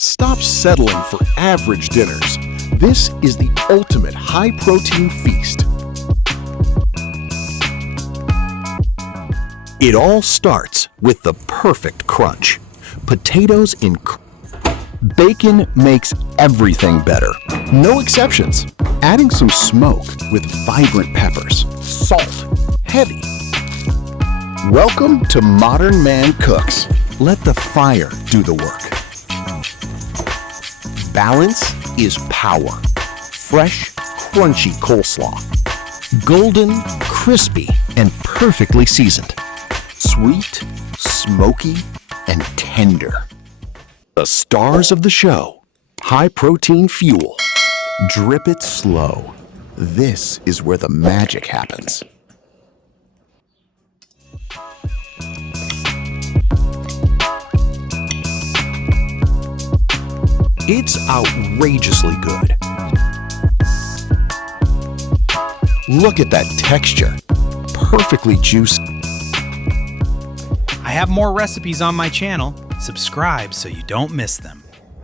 Stop settling for average dinners. This is the ultimate high-protein feast. It all starts with the perfect crunch. Potatoes in bacon makes everything better. No exceptions. Adding some smoke with vibrant peppers. Salt. Heavy. Welcome to Modern Man Cooks. Let the fire do the work. Balance is power. Fresh, crunchy coleslaw. Golden, crispy, and perfectly seasoned. Sweet, smoky, and tender. The stars of the show. High-protein fuel. Drip it slow. This is where the magic happens. It's outrageously good. Look at that texture. Perfectly juicy. I have more recipes on my channel. Subscribe so you don't miss them.